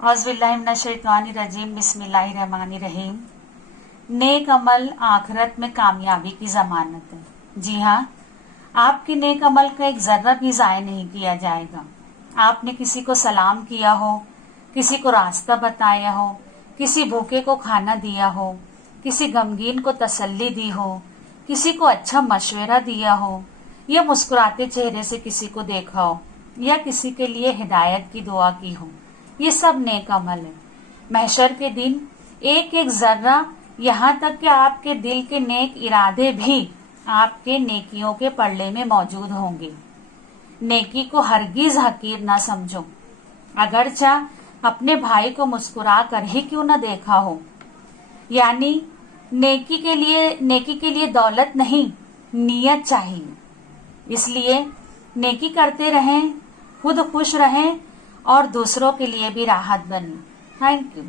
औज़ुबिल्लाहिमिनश्शैतानिर्रजीम बिस्मिल्लाहिर्रहमानिर्रहीम। नेक अमल आखिरत में कामयाबी की जमानत है। जी हाँ, आपके नेक अमल का एक जर्रा भी ज़ाया नहीं किया जाएगा। आपने किसी को सलाम किया हो, किसी को रास्ता बताया हो, किसी भूखे को खाना दिया हो, किसी गमगीन को तसल्ली दी हो, किसी को अच्छा मशवरा दिया हो, या मुस्कुराते चेहरे से किसी को देखा हो, या किसी के लिए हिदायत की दुआ की हो, ये सब नेक अमल है। महशर के दिन एक एक जर्रा, यहाँ तक कि आपके दिल के नेक इरादे भी आपके नेकियों के पल्ले में मौजूद होंगे। नेकी को हरगिज हकीर ना समझो, अगरचा अपने भाई को मुस्कुरा कर ही क्यों न देखा हो। यानी नेकी के लिए दौलत नहीं, नियत चाहिए। इसलिए नेकी करते रहें, खुद खुश रहें और दूसरों के लिए भी राहत बने। Thank you.